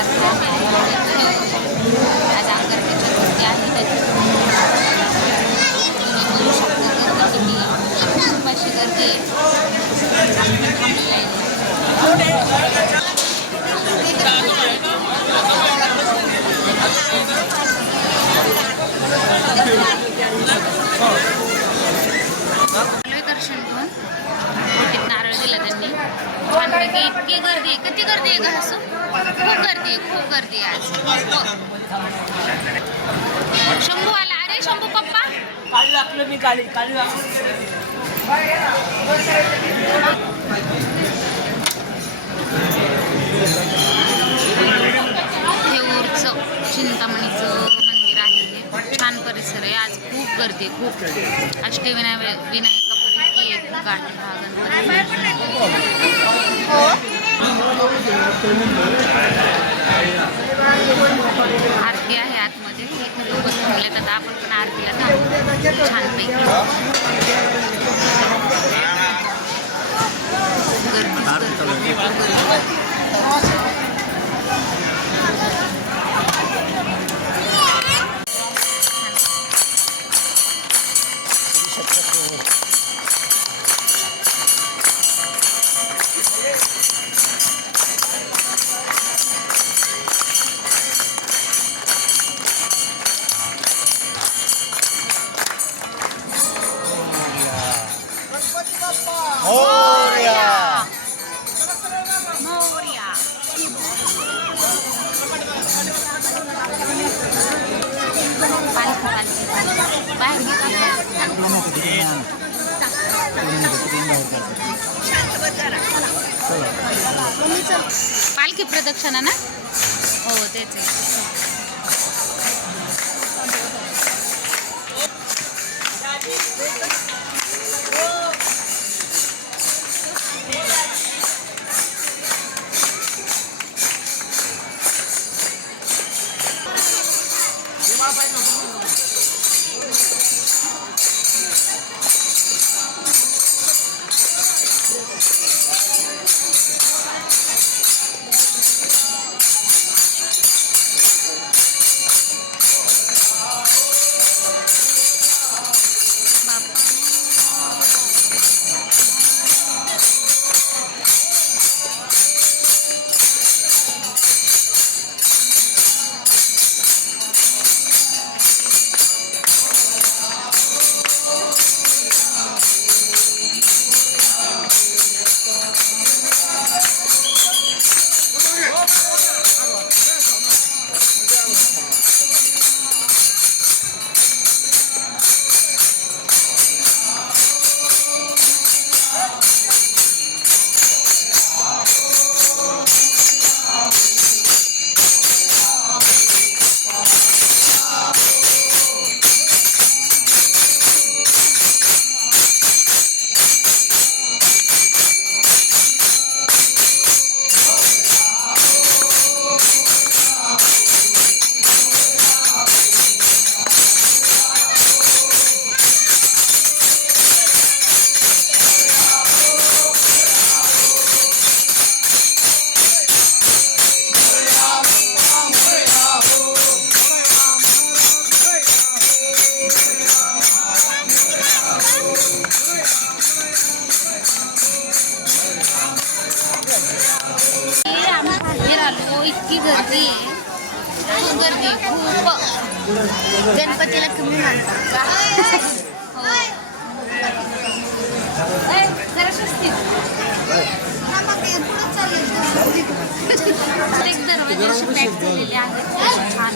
पदार्थ आज अंगारकी चतुर्थी आहे त्याच्यामुळे तुम्ही बघू गर्दी किती खूप अशी गर्दी दर्शन घेऊन छानपैकी इतकी गर्दी आहे किती गर्दी आहे का हसू? खूप गर्दी आहे खूप गर्दी आहे आज. शंभू आला. अरे शंभू पप्पा. काळी वाकलं मी काळी वाकलं हे चिंतामणीचं मंदिर आहे. हे छान परिसर आहे. आज खूप गर्दी खूप. अष्टविनायक एक हा गणपती. आरती आहे आतमध्ये हे इथे लोक थांबलेत आता आपण पण आरतीला थांबू छानपैकी गर्दी, मोरया बाहेर पालखी प्रदक्षिणा ना? हो तेच आहे. इतकी गर्दी आहे. खूप गर्दी खूप. गणपतीला कमी शिस्तीत. प्रत्येक दरवाजे असे पॅक झालेले आहेत छान.